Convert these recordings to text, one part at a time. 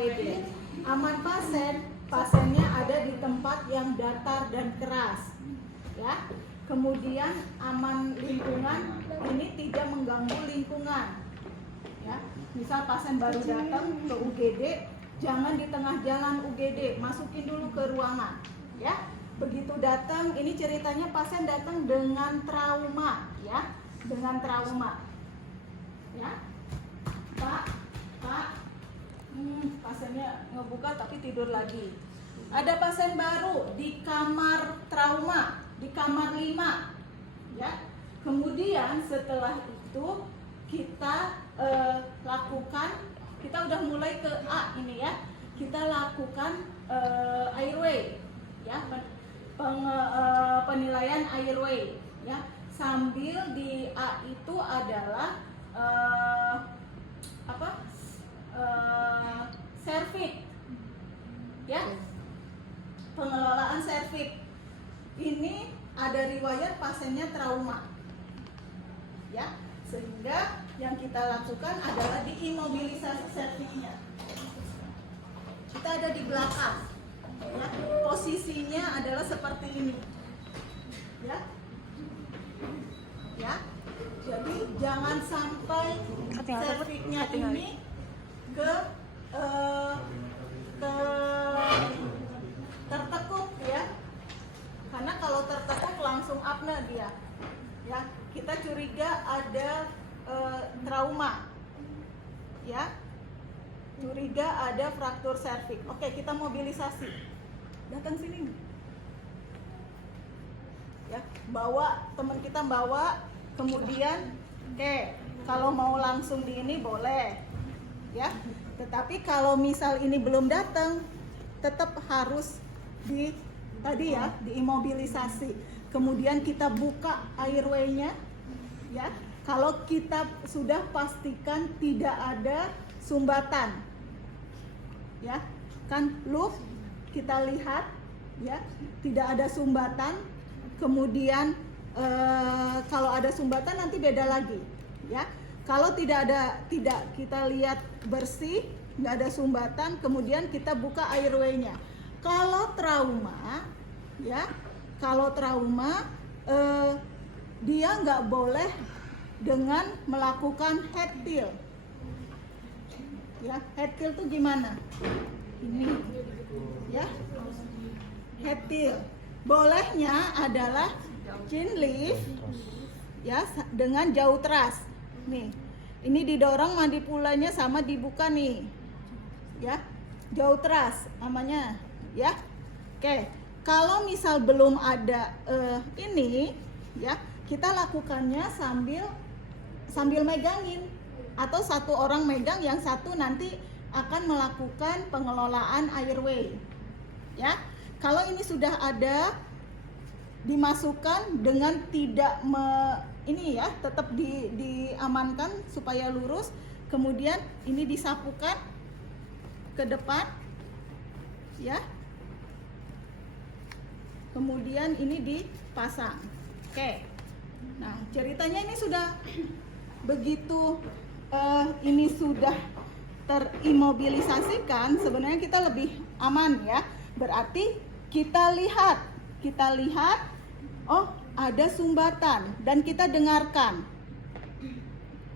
APD. Aman pasien, pasiennya ada di tempat yang datar dan keras, ya. Kemudian aman lingkungan, ini tidak mengganggu lingkungan, ya. Misal pasien baru datang ke UGD, jangan di tengah jalan UGD, masukin dulu ke ruangan, ya. Begitu datang, ini ceritanya pasien datang dengan trauma, ya, dengan trauma, ya. Pak, pasiennya ngebuka tapi tidur lagi. Ada pasien baru di kamar trauma, di kamar 5, ya. Kemudian setelah itu kita lakukan, kita udah mulai ke A ini, ya. Kita lakukan airway, ya, penilaian airway, ya. Sambil di A itu adalah serviks, ya, pengelolaan serviks. Ini ada riwayat pasiennya trauma, ya, sehingga yang kita lakukan adalah diimobilisasi serviksnya. Kita ada di belakang, ya, posisinya adalah seperti ini, ya, ya. Jadi jangan sampai serviksnya ini tertekuk, ya, karena kalau tertekuk langsung apne dia, ya. Kita curiga ada trauma, ya, curiga ada fraktur serviks. Oke, kita mobilisasi, datang sini, ya, bawa teman kita, bawa, kemudian oke, kalau mau langsung di ini boleh, ya, tetapi kalau misal ini belum datang, tetap harus tadi ya, diimobilisasi. Kemudian kita buka airway-nya, ya. Kalau kita sudah pastikan tidak ada sumbatan, ya, kan luv kita lihat, ya, tidak ada sumbatan. Kemudian kalau ada sumbatan nanti beda lagi, ya. Kalau tidak kita lihat bersih, nggak ada sumbatan, kemudian kita buka airway-nya. Kalau trauma, ya, kalau trauma dia nggak boleh dengan melakukan head tilt, ya. Head tilt itu gimana? Ini, ya, head tilt. Bolehnya adalah chin lift, ya, dengan jauh thrust. Nih, ini didorong mandipulanya sama dibuka nih, ya, jauh thrust namanya, ya. Oke, kalau misal belum ada ini, ya, kita lakukannya sambil megangin, atau satu orang megang, yang satu nanti akan melakukan pengelolaan airway, ya. Kalau ini sudah ada, dimasukkan dengan tidak ini, ya, tetap diamankan supaya lurus. Kemudian ini disapukan ke depan, ya. Kemudian ini dipasang. Oke. Nah, ceritanya ini sudah begitu ini sudah terimobilisasikan, sebenarnya kita lebih aman, ya. Berarti kita lihat, oh, ada sumbatan, dan kita dengarkan,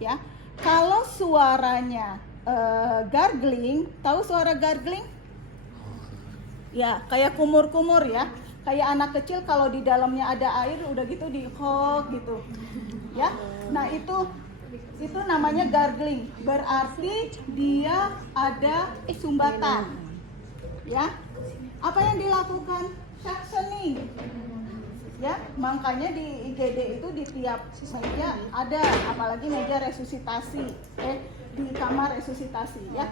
ya. Kalau suaranya gargling, tahu suara gargling? Ya, kayak kumur-kumur, ya, kayak anak kecil kalau di dalamnya ada air, udah gitu dihok gitu, ya. Nah, itu namanya gargling, berarti dia ada sumbatan, ya. Apa yang dilakukan? Suctioning, ya. Makanya di IGD itu di tiap meja ada, apalagi meja resusitasi, di kamar resusitasi, ya.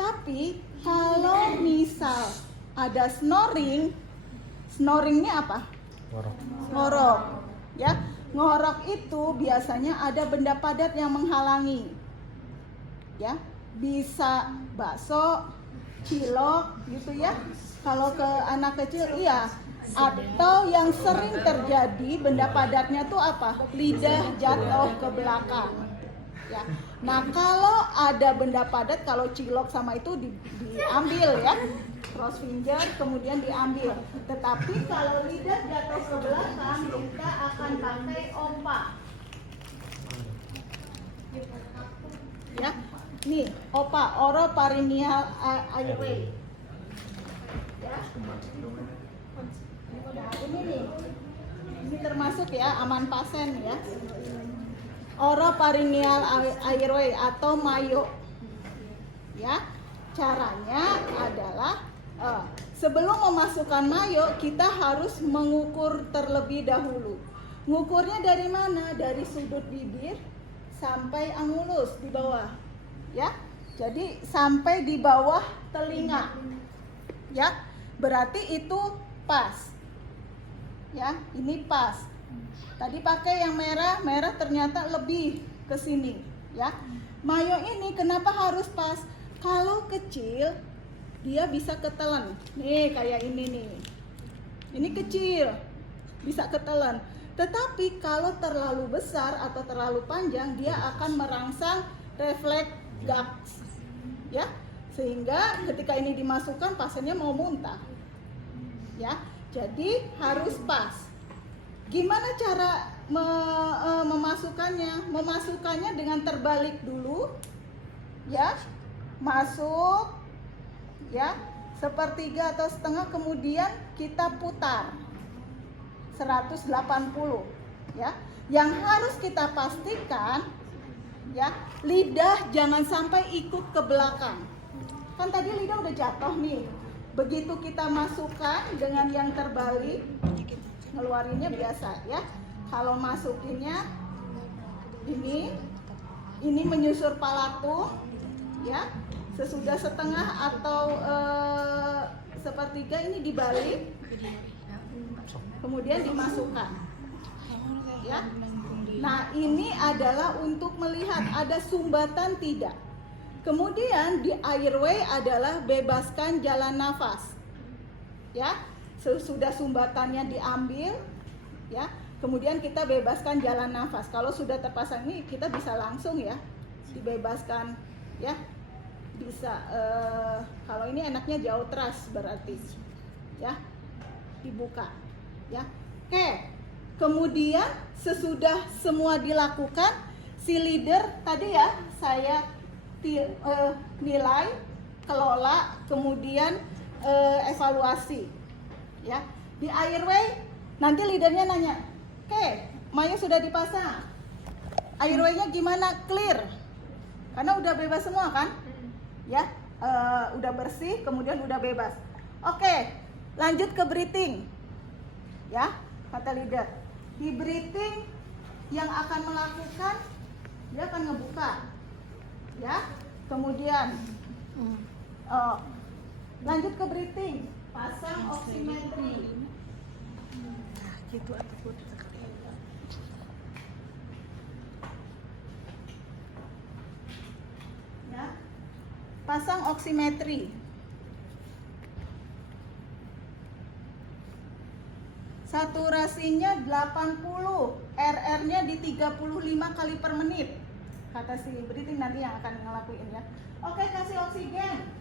Tapi kalau misal ada snoringnya apa? Ngorok, ya. Ngorok itu biasanya ada benda padat yang menghalangi, ya. Bisa bakso, cilok, gitu, ya. Kalau ke anak kecil, iya. Atau yang sering terjadi benda padatnya tuh apa? Lidah jatuh ke belakang, ya. Nah, kalau ada benda padat, kalau cilok sama itu diambil ya, cross finger kemudian diambil. Tetapi kalau lidah jatuh ke belakang, kita akan pakai opa. Ya, nih opa, oropharyngeal airway. Ya. Nah, ini nih, ini termasuk ya aman pasen ya. Oropharyngeal airway atau mayo. Ya, caranya adalah sebelum memasukkan mayo kita harus mengukur terlebih dahulu. Ngukurnya dari mana? Dari sudut bibir sampai angulus di bawah. Ya, jadi sampai di bawah telinga. Ya, berarti itu pas. Ya, ini pas. Tadi pakai yang merah, merah ternyata lebih ke sini, ya. Mayo ini kenapa harus pas? Kalau kecil dia bisa ketelan. Nih, kayak ini nih. Ini kecil, bisa ketelan. Tetapi kalau terlalu besar atau terlalu panjang, dia akan merangsang refleks gas. Ya. Sehingga ketika ini dimasukkan pasiennya mau muntah. Ya. Jadi harus pas. Gimana cara memasukkannya? Memasukkannya dengan terbalik dulu, ya, masuk, ya, sepertiga atau setengah, kemudian kita putar 180, ya. Yang harus kita pastikan, ya, lidah jangan sampai ikut ke belakang. Kan tadi lidah udah jatuh nih. Begitu kita masukkan dengan yang terbalik, ngeluarinnya biasa ya. Kalau masukinnya ini menyusur palatung ya. Sesudah setengah atau sepertiga ini dibalik, kemudian dimasukkan ya. Nah, ini adalah untuk melihat ada sumbatan tidak. Kemudian di airway adalah bebaskan jalan nafas ya. Sesudah sumbatannya diambil, ya, kemudian kita bebaskan jalan nafas. Kalau sudah terpasang ini kita bisa langsung ya dibebaskan, ya, bisa. Kalau ini enaknya jauh teras berarti, ya, dibuka, ya. Oke, kemudian sesudah semua dilakukan, si leader tadi ya saya nilai, kelola, kemudian evaluasi. Ya, di airway nanti leadernya nanya, oke, mayo sudah dipasang, airway-nya gimana? Clear, karena udah bebas semua kan, ya, udah bersih, kemudian udah bebas. Oke, lanjut ke breathing, ya, kata leader. Di breathing yang akan melakukan, dia akan ngebuka, ya, kemudian lanjut ke breathing. Pasang oximetry. Nah, gitu ataupun sekali. Ya. Pasang oximetry. Saturasinya 80, RR-nya di 35 kali per menit. Kata si breathing nanti yang akan ngelakuin ya. Oke, kasih oksigen.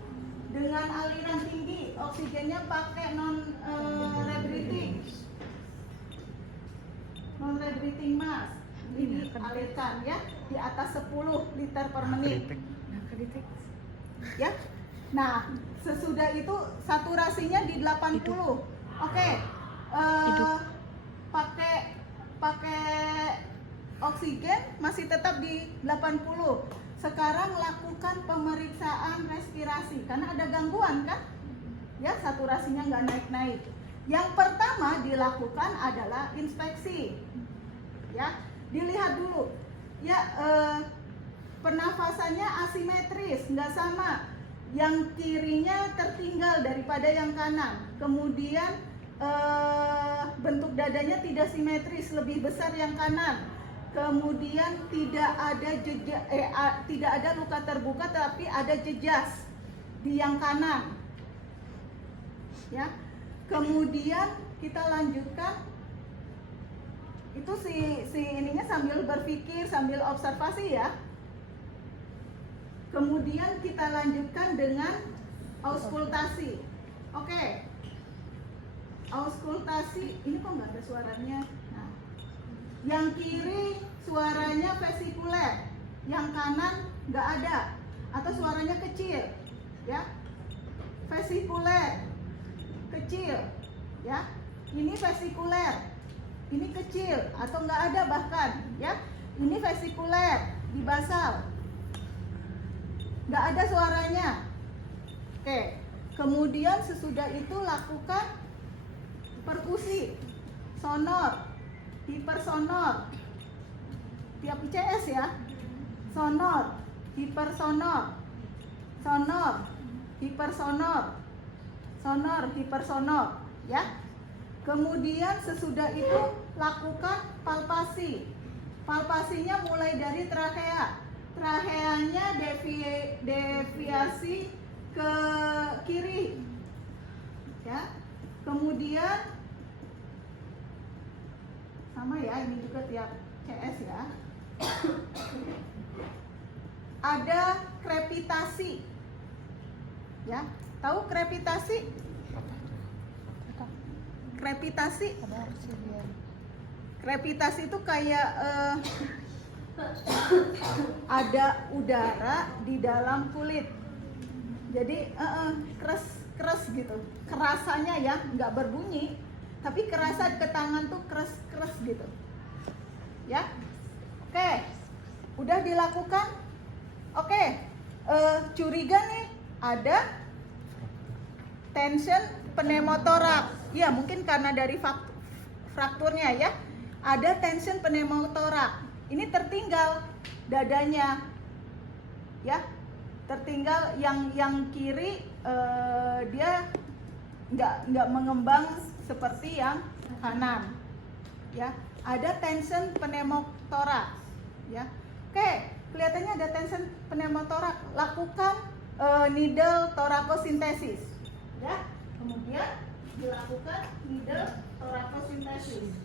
Dengan aliran tinggi, oksigennya pakai non-rebreathing mask. Ini alirkan ya di atas 10 liter per menit. Ya. Nah, sesudah itu saturasinya di 80. Oke. Pakai oksigen masih tetap di 80. Sekarang lakukan pemeriksaan respirasi karena ada gangguan kan, ya, saturasinya nggak naik-naik. Yang pertama dilakukan adalah inspeksi, ya, dilihat dulu, ya, pernafasannya asimetris, nggak sama, yang kirinya tertinggal daripada yang kanan, kemudian bentuk dadanya tidak simetris, lebih besar yang kanan. Kemudian tidak ada luka terbuka tapi ada jejas di yang kanan. Ya. Kemudian kita lanjutkan. Itu si ininya sambil berpikir, sambil observasi ya. Kemudian kita lanjutkan dengan auskultasi. Oke. Auskultasi, ini kok nggak ada suaranya. Nah, yang kiri suaranya vesikuler, yang kanan nggak ada atau suaranya kecil, ya. Vesikuler, kecil, ya. Ini vesikuler, ini kecil atau nggak ada bahkan, ya. Ini vesikuler di basal, nggak ada suaranya. Oke, kemudian sesudah itu lakukan perkusi, sonor, hipersonor, tiap ICS ya, sonor, hipersonor, sonor, hipersonor, sonor, hipersonor, ya. Kemudian sesudah itu lakukan palpasi. Palpasinya mulai dari trachea. Tracheanya deviasi ke kiri, ya. Kemudian sama ya, ini juga tiap CS ya. Ada krepitasi, ya. Tahu krepitasi? Krepitasi? Krepitasi itu kayak ada udara di dalam kulit. Jadi keras gitu. Kerasanya ya, nggak berbunyi, tapi kerasa ke tangan tuh keras gitu. Ya. Oke. Udah dilakukan? Oke. Curiga nih ada tension pneumotoraks. Ya, mungkin karena dari frakturnya ya. Ada tension pneumotoraks. Ini tertinggal dadanya. Ya. Tertinggal yang kiri dia nggak mengembang seperti yang kanan, ya. Ada tension pneumotoraks, ya. Oke, kelihatannya ada tension pneumotoraks. Lakukan needle thoracosintesis, ya. Kemudian dilakukan needle thoracosintesis.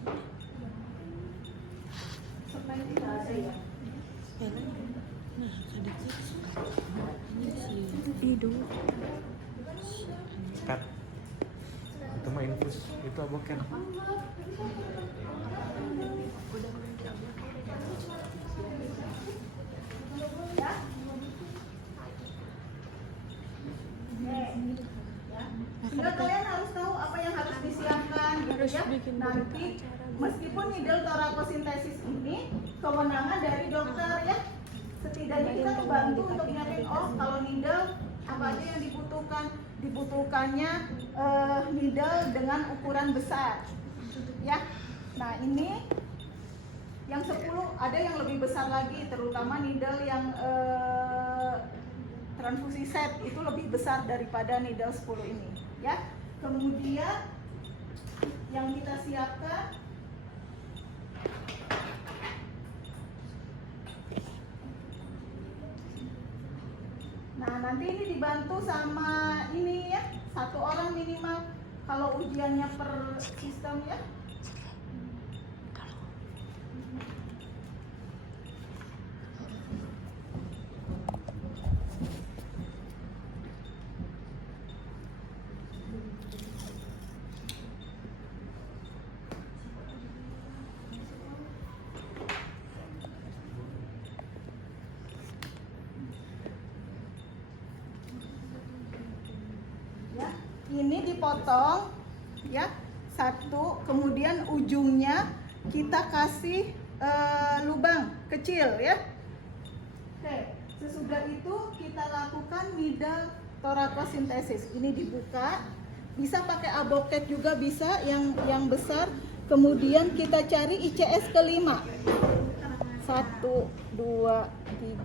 Supaya tidak ada ya. Start. Itu mah infus, itu abokan. Sehingga kalian harus tahu apa yang harus disiapkan gitu ya. Nanti meskipun needle thoracosintesis ini kewenangan dari dokter ya, setidaknya kita membantu untuk nyiapin, oh kalau needle apa aja yang dibutuhkannya needle dengan ukuran besar ya. Nah ini yang 10, ada yang lebih besar lagi, terutama needle yang transfusi set itu lebih besar daripada needle 10 ini ya. Kemudian yang kita siapkan nah nanti ini dibantu sama ini ya, 1 orang minimal kalau ujiannya per sistem ya. Ini dipotong ya, 1, kemudian ujungnya kita kasih lubang kecil ya. Oke, sesudah itu kita lakukan needle thoracosintesis. Ini dibuka, bisa pakai aboket juga bisa yang besar. Kemudian kita cari ICS kelima. 1, 2,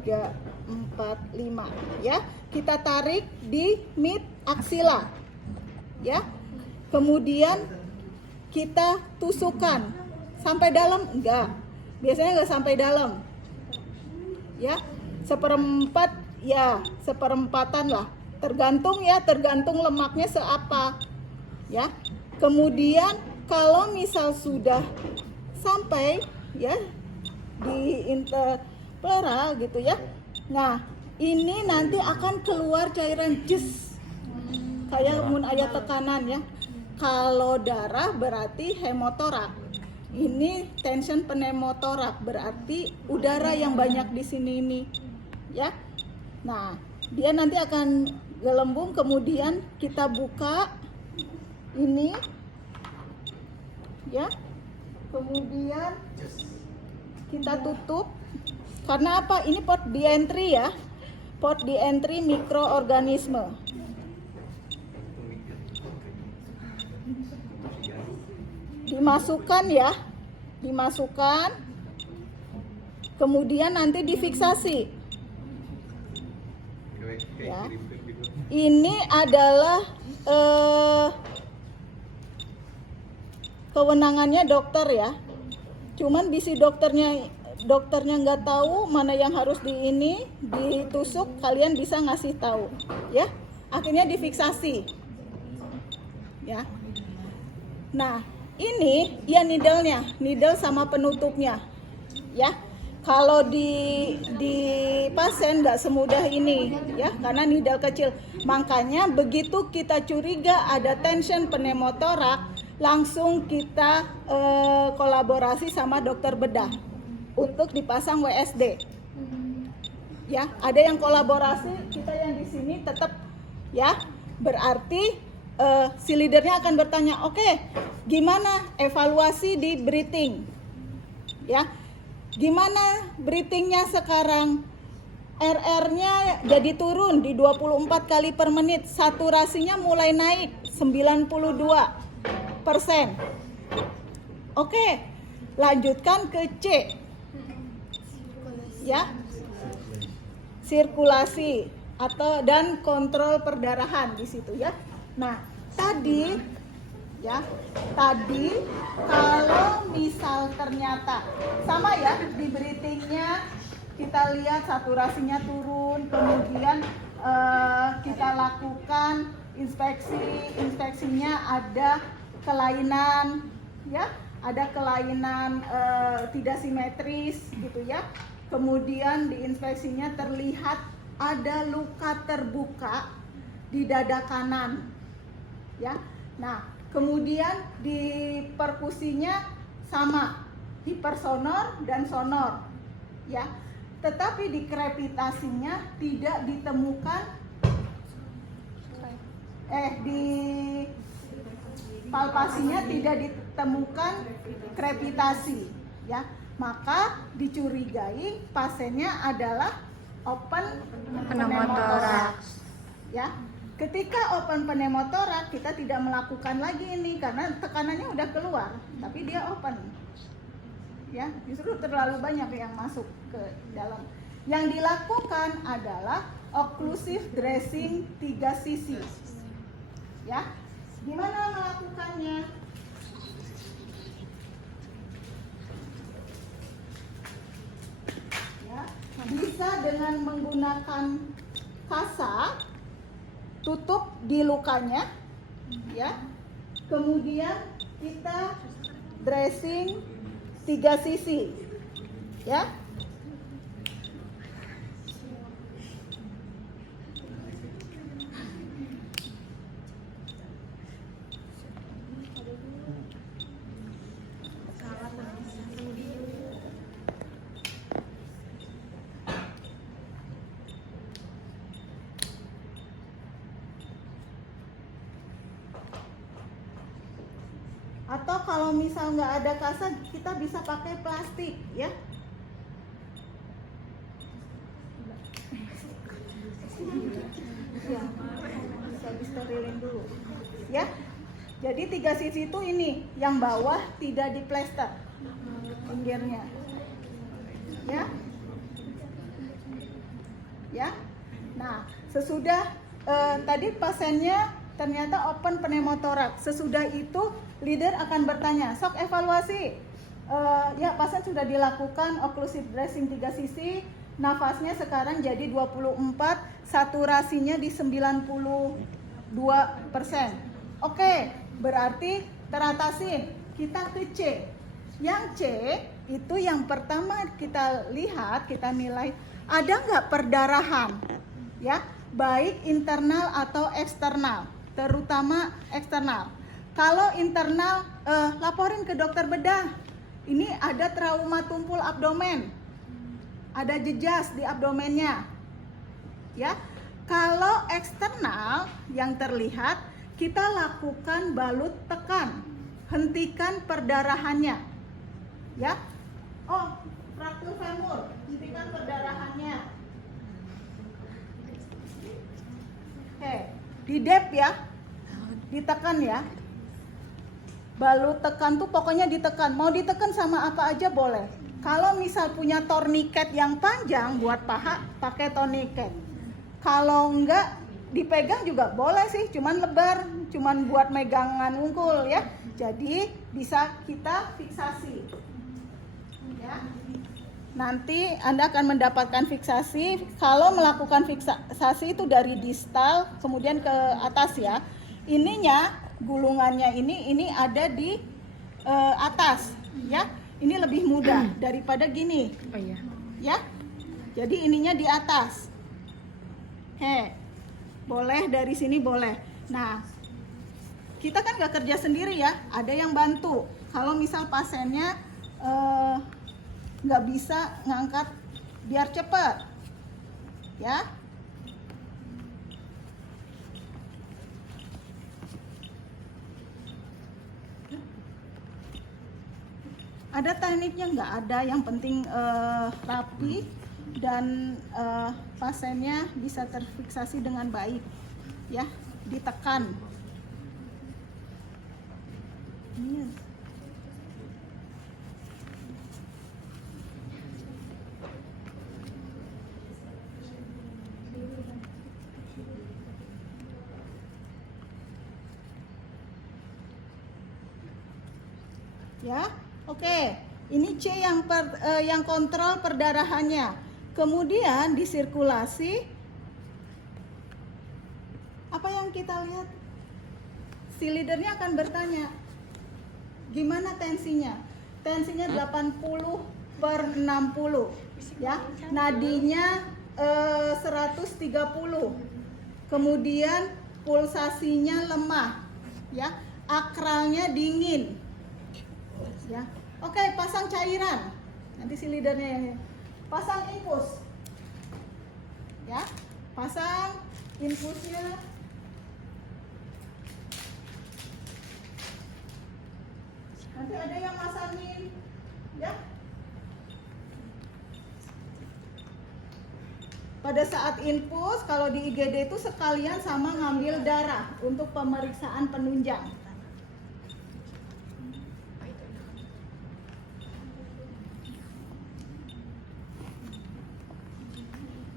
3, 4, 5 ya. Kita tarik di mid axilla. Ya, kemudian kita tusukkan sampai dalam enggak, biasanya enggak sampai dalam ya, 1/4 ya, 1/4 lah, tergantung lemaknya seapa ya. Kemudian kalau misal sudah sampai ya di interpleural gitu ya, nah ini nanti akan keluar cairan jus kayak mun aya tekanan ya. Kalau darah berarti hemotorak. Ini tension pneumotorak berarti udara yang banyak di sini ini ya. Nah, dia nanti akan gelembung, kemudian kita buka ini ya. Kemudian kita tutup. Karena apa? Ini port di entry ya. Port di entry mikroorganisme. Dimasukkan ya. Dimasukkan. Kemudian nanti difiksasi. Ya. Ini adalah kewenangannya dokter ya. Cuman bisi dokternya nggak tahu mana yang harus ditusuk, kalian bisa ngasih tahu ya. Akhirnya difiksasi ya. Nah, ini ya needle sama penutupnya ya. Kalau di pasien nggak semudah ini ya, karena needle kecil. Makanya begitu kita curiga ada tension pneumotorak, langsung kita kolaborasi sama dokter bedah untuk dipasang WSD. Ya, ada yang kolaborasi, kita yang di sini tetap ya. Berarti si leadernya akan bertanya, oke, gimana evaluasi di breathing? Ya. Gimana breathingnya sekarang? RR-nya jadi turun di 24 kali per menit, saturasinya mulai naik 92%. Oke, lanjutkan ke C. Ya. Sirkulasi dan kontrol perdarahan di situ ya. Nah, tadi kalau misal ternyata sama ya, di breathingnya kita lihat saturasinya turun, kemudian kita lakukan inspeksinya ada kelainan ya, ada kelainan tidak simetris gitu ya. Kemudian di inspeksinya terlihat ada luka terbuka di dada kanan ya. Nah, kemudian di perkusinya sama, hipersonor dan sonor ya. Tetapi di krepitasinya tidak ditemukan di palpasinya tidak ditemukan krepitasi ya. Maka dicurigai pasiennya adalah open pneumotoraks ya. Ketika open pneumotoraks, kita tidak melakukan lagi ini karena tekanannya udah keluar, tapi dia open. Ya, justru terlalu banyak yang masuk ke dalam. Yang dilakukan adalah occlusive dressing 3 sisi. Ya. Gimana melakukannya? Ya, bisa dengan menggunakan kasa, tutup di lukanya ya. Kemudian kita dressing 3 sisi ya. Atau kalau misal nggak ada kasa, kita bisa pakai plastik ya. Ya, bisa disterilin dulu ya. Jadi 3 sisi itu ini, yang bawah tidak diplester pinggirnya ya. Ya. Nah, sesudah tadi pasiennya ternyata open pneumotoraks. Sesudah itu leader akan bertanya, sok evaluasi. Ya, pasien sudah dilakukan occlusive dressing 3 sisi, nafasnya sekarang jadi 24, saturasinya di 92%. Oke, berarti teratasin. Kita ke C. Yang C itu yang pertama kita lihat, kita nilai ada nggak perdarahan, ya, baik internal atau eksternal, terutama eksternal. Kalau internal, laporin ke dokter bedah. Ini ada trauma tumpul abdomen, ada jejas di abdomennya, ya. Kalau eksternal yang terlihat, kita lakukan balut tekan, hentikan perdarahannya, ya. Oh, fraktur femur, hentikan perdarahannya. Oke, di dep ya, ditekan ya. Balut tekan tuh pokoknya ditekan. Mau ditekan sama apa aja boleh. Kalau misal punya torniket yang panjang buat paha, pakai torniket. Kalau enggak dipegang juga boleh sih, cuman lebar, cuman buat megangan ungkul ya. Jadi bisa kita fiksasi. Ya. Nanti Anda akan mendapatkan fiksasi. Kalau melakukan fiksasi itu dari distal kemudian ke atas ya. Ininya gulungannya ini ada di atas ya. Ini lebih mudah daripada gini. Oh iya. Ya. Jadi ininya di atas. Boleh dari sini boleh. Nah, kita kan gak kerja sendiri ya, ada yang bantu. Kalau misal pasiennya nggak bisa ngangkat biar cepat, ya. Ada tekniknya nggak ada, yang penting rapi dan pasiennya bisa terfiksasi dengan baik, ya, ditekan. Ini. Ya, oke. Ini C yang kontrol perdarahannya. Kemudian di sirkulasi, apa yang kita lihat? Si leadernya akan bertanya, gimana tensinya? Tensinya 80/60, ya. Nadinya 130. Kemudian pulsasinya lemah, ya. Akralnya dingin. Ya, oke, pasang cairan. Nanti si leadernya yang pasang infus. Ya, pasang infusnya. Nanti ada yang masangin, ya. Pada saat infus, kalau di IGD itu sekalian sama ngambil darah untuk pemeriksaan penunjang.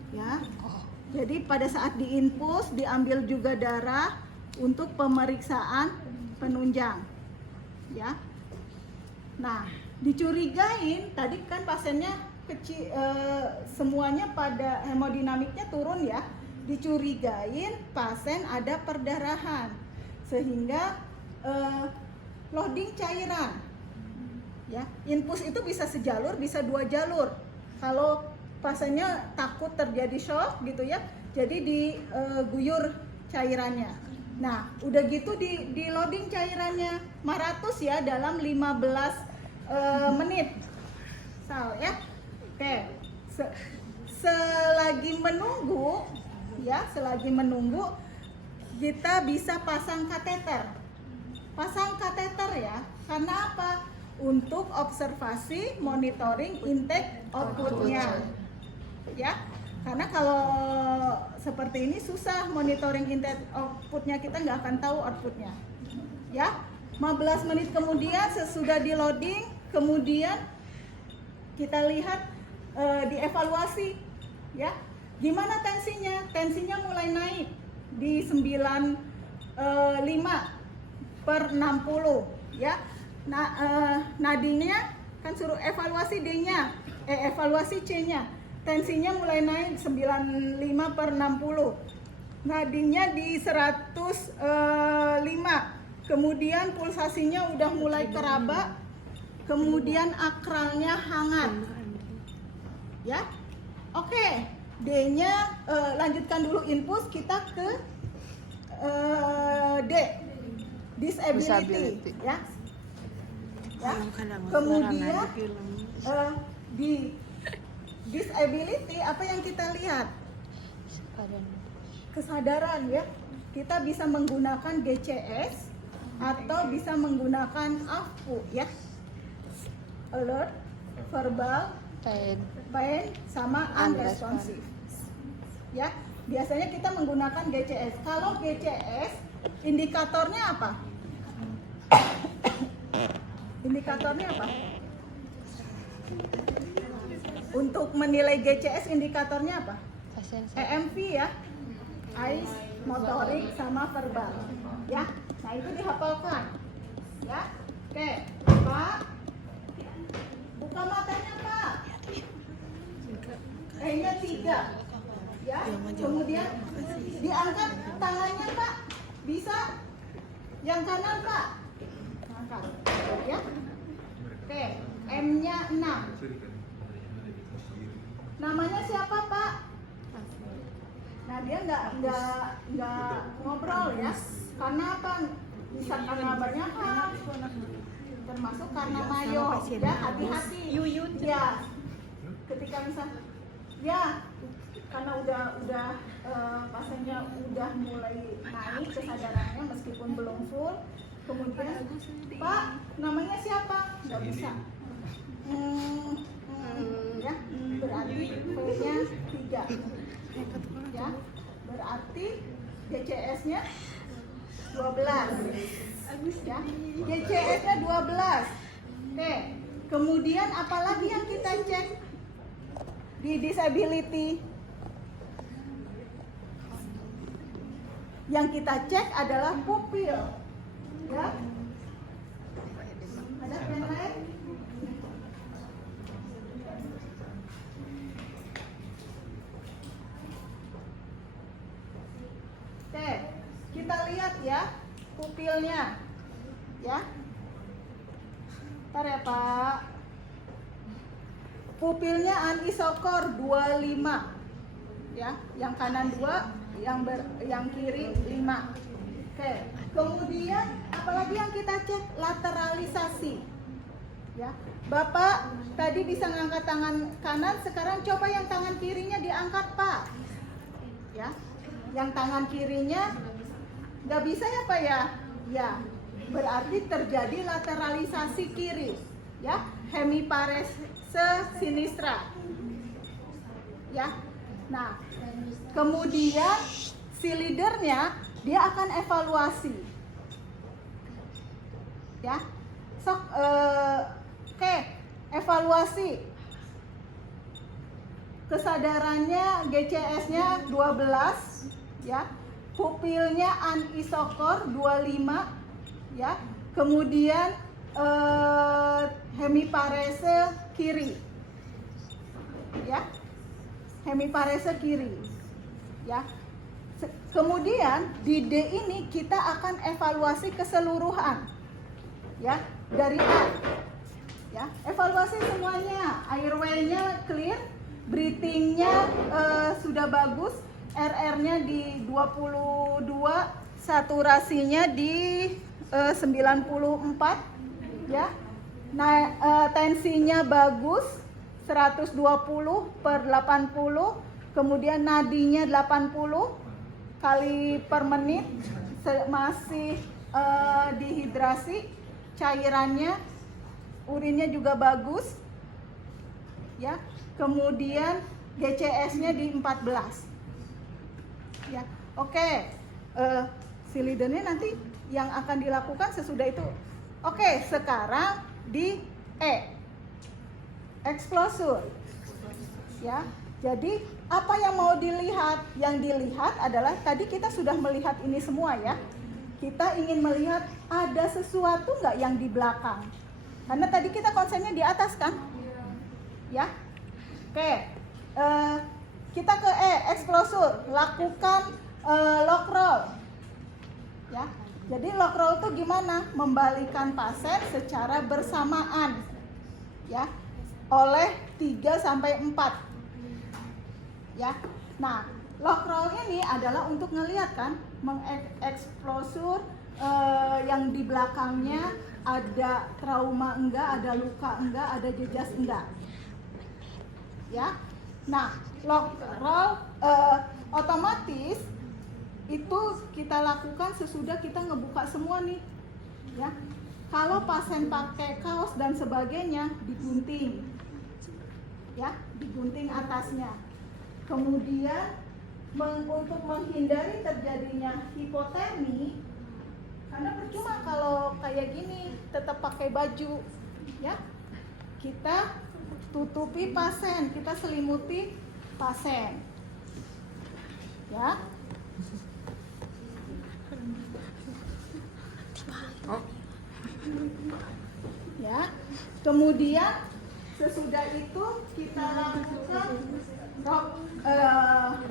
Ya, jadi pada saat diinfus diambil juga darah untuk pemeriksaan penunjang, ya. Nah, dicurigain tadi kan pasiennya kecil, semuanya pada hemodinamiknya turun ya. Dicurigain pasien ada perdarahan sehingga loading cairan, ya. Infus itu bisa sejalur, bisa 2 jalur. Kalau pasiennya takut terjadi shock gitu ya, jadi diguyur cairannya. Nah, udah gitu di loading cairannya 500 ya dalam 15 menit. Sal ya. Oke. Selagi menunggu ya, selagi menunggu kita bisa pasang kateter. Pasang kateter ya. Karena apa? Untuk observasi monitoring intake outputnya. Ya, karena kalau seperti ini susah monitoring intake outputnya, kita nggak akan tahu outputnya. Ya, 15 menit kemudian sesudah di loading, kemudian kita lihat dievaluasi, ya, gimana tensinya? Tensinya mulai naik di 95/60, ya. Nah, nadinya kan suruh evaluasi D-nya, evaluasi C-nya. Tensinya mulai naik 95/60. Nadinya di 105. Kemudian pulsasinya udah mulai keraba. Kemudian akralnya hangat. Ya. Oke, D-nya lanjutkan dulu infus, kita ke D, disability, ya. Ya. Kemudian di disability apa yang kita lihat? Kesadaran, ya. Kita bisa menggunakan GCS atau bisa menggunakan AFU, ya. Alert, verbal, pain, sama unresponsive. Ya, biasanya kita menggunakan GCS. Kalau GCS, indikatornya apa? Indikatornya apa? Untuk menilai GCS indikatornya apa? EMV, ya. Eyes, motorik, sama verbal. Ya. Nah, itu dihafalkan. Ya. Oke, Pak. Buka matanya, Pak. E-nya 3. Ya. Kemudian diangkat tangannya, Pak. Bisa? Yang kanan, Pak. Angkat. Ya. Oke, M-nya 6. Namanya siapa, Pak? Nah, dia nggak ngobrol, ya. Karena apa? Bisa karena banyak hal, termasuk karena mayo. Ya, hati-hati. Ya. Ketika misal, ya, karena udah pasiennya udah mulai naik kesadarannya meskipun belum full. Kemudian, Pak, namanya siapa? Nggak bisa. Ya, berarti P-nya 3. Ya, berarti GCS-nya 12. Ya, GCS-nya 12. Oke, kemudian apalagi yang kita cek di disability? Yang kita cek adalah pupil. Ya. Ada yang lain? Oke, kita lihat ya pupilnya. Ya. Bentar ya, Pak. Pupilnya anisokor 25. Ya, yang kanan 2, yang kiri 5. Oke. Kemudian apalagi yang kita cek? Lateralisasi. Ya. Bapak tadi bisa ngangkat tangan kanan, sekarang coba yang tangan kirinya diangkat, Pak. Ya. Yang tangan kirinya nggak bisa ya, Pak, ya? Ya. Berarti terjadi lateralisasi kiri. Ya. Hemiparese sinistra. Ya. Nah, kemudian si leadernya dia akan evaluasi. Ya. Oke, evaluasi. Kesadarannya GCS-nya 12, ya. Pupilnya anisokor 25, ya. Kemudian hemiparese kiri. Ya. Hemiparese kiri. Ya. Kemudian di D ini kita akan evaluasi keseluruhan, ya, dari A, ya, evaluasi semuanya, airway-nya clear, breathing-nya sudah bagus, RR-nya di 22, saturasinya di 94, ya, nah, tensinya bagus, 120/80, kemudian nadinya 80 kali per menit, masih dihidrasi, cairannya, urinnya juga bagus, ya. Kemudian GCS-nya di 14, ya. Oke, si leadernya nanti yang akan dilakukan sesudah itu. Oke, sekarang di E, exposure, ya. Jadi apa yang mau dilihat? Yang dilihat adalah tadi kita sudah melihat ini semua, ya. Kita ingin melihat ada sesuatu nggak yang di belakang. Karena tadi kita konsennya di atas, kan? Ya. Oke. Kita ke E, exposure. Lakukan lock roll. Ya. Jadi lock roll itu gimana? Membalikan pasien secara bersamaan. Ya. Oleh 3 sampai 4. ya. Nah, lock roll ini adalah untuk ngelihat kan, mengeksplosur yang di belakangnya ada trauma enggak, ada luka enggak, ada jejas enggak. Ya. Nah, lock roll otomatis itu kita lakukan sesudah kita ngebuka semua nih. Ya. Kalau pasien pakai kaos dan sebagainya, digunting. Ya, digunting atasnya. Kemudian untuk menghindari terjadinya hipotermi, karena percuma kalau kayak gini tetap pakai baju, ya. Kita tutupi pasien, kita selimuti pasien, ya. Ya. Kemudian sesudah itu kita lakukan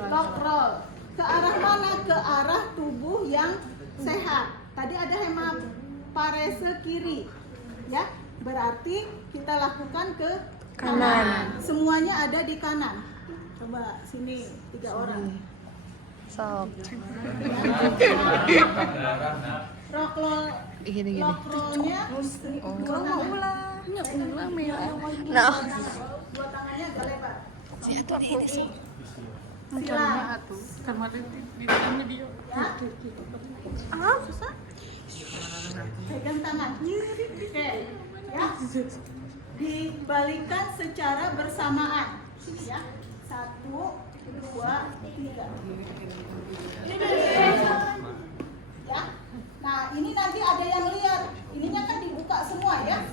lock roll. Ke arah mana? Ke arah tubuh yang sehat. Tadi ada hemaparese kiri, ya. Berarti kita lakukan ke kanan. Semuanya ada di kanan. Coba sini 3 orang. Sok. Lock rollnya dua tangan. Nah. Dua tangannya agak lebar. Siapa ini? Silang. Kemarin di dalamnya dia. Ya. Susah. Pegang tangan. Oke. Ya. Dibalikan secara bersamaan. Ya. 1, 2, 3. Ya. Nah, ini nanti ada yang lihat. Ininya kan dibuka semua ya.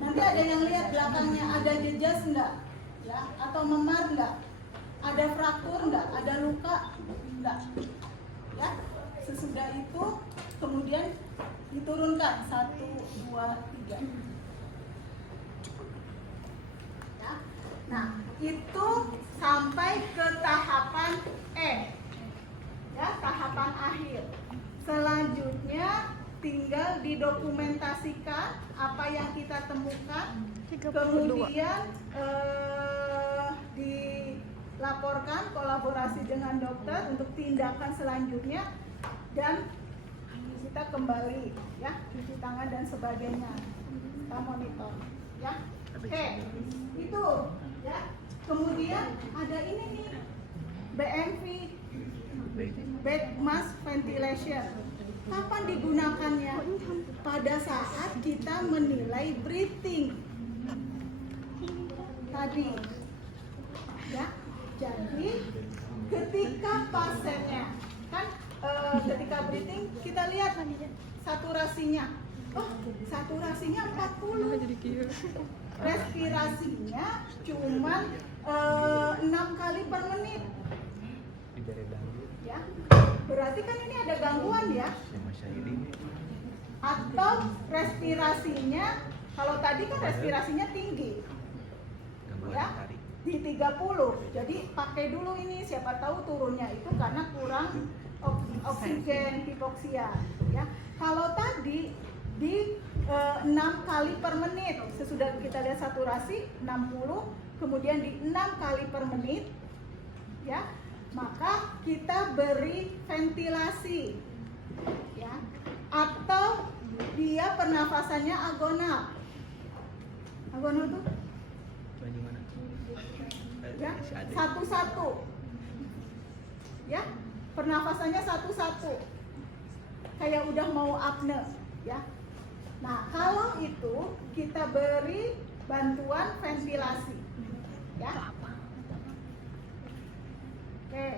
Nanti ada yang lihat belakangnya ada jejas enggak? Ya, atau memar enggak? Ada fraktur enggak? Ada luka enggak? Ya. Sesudah itu kemudian diturunkan 1, 2, 3. Ya. Nah, itu sampai ke tahapan E. Ya, tahapan akhir. Selanjutnya tinggal didokumentasikan apa yang kita temukan, kemudian dilaporkan kolaborasi dengan dokter untuk tindakan selanjutnya, dan kita kembali ya cuci tangan dan sebagainya, kita monitor ya. Oke, itu ya. Kemudian ada ini nih, BMV, bed mask ventilation. Kapan digunakannya? Pada saat kita menilai breathing tadi, ya. Jadi ketika pasiennya kan ketika breathing kita lihat saturasinya. Oh, saturasinya 40. Respirasinya cuma 6 kali per menit. Ya. Berarti kan ini ada gangguan ya. Atau respirasinya, kalau tadi kan respirasinya tinggi. Ya. Di 30. Jadi pakai dulu ini, siapa tahu turunnya itu karena kurang oksigen, hipoksia, ya. Kalau tadi di 6 kali per menit, sesudah kita lihat saturasi 60, kemudian di 6 kali per menit, ya, maka kita beri ventilasi, ya, atau dia pernafasannya agonal. Agonal tuh, ya, satu-satu, ya, pernafasannya satu-satu, kayak udah mau apne, ya. Nah, kalau itu kita beri bantuan ventilasi, ya. Oke.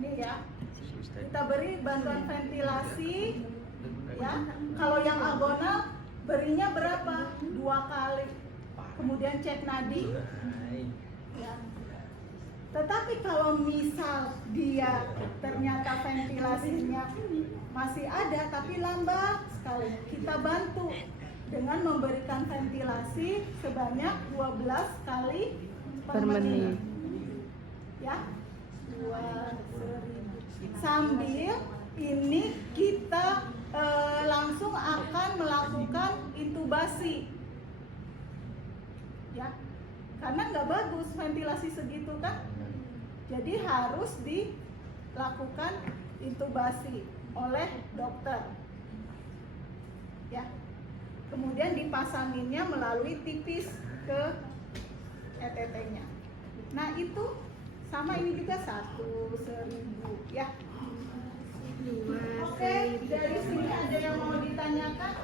Ini ya. Kita beri bantuan ventilasi, ya. Kalau yang agonal berinya berapa? 2 kali. Kemudian cek nadi. Ya. Tetapi kalau misal dia ternyata ventilasinya masih ada tapi lambat sekali, kita bantu dengan memberikan ventilasi sebanyak 12 kali per menit. Ya. 2.000. Sambil ini kita langsung akan melakukan intubasi. Ya. karena nggak bagus ventilasi segitu kan. Jadi harus dilakukan intubasi oleh dokter. Ya. Kemudian dipasanginnya melalui tipis ke ETT-nya. Nah, itu sama ini juga 1.000 ya. Oke, dari sini ada yang mau ditanyakan?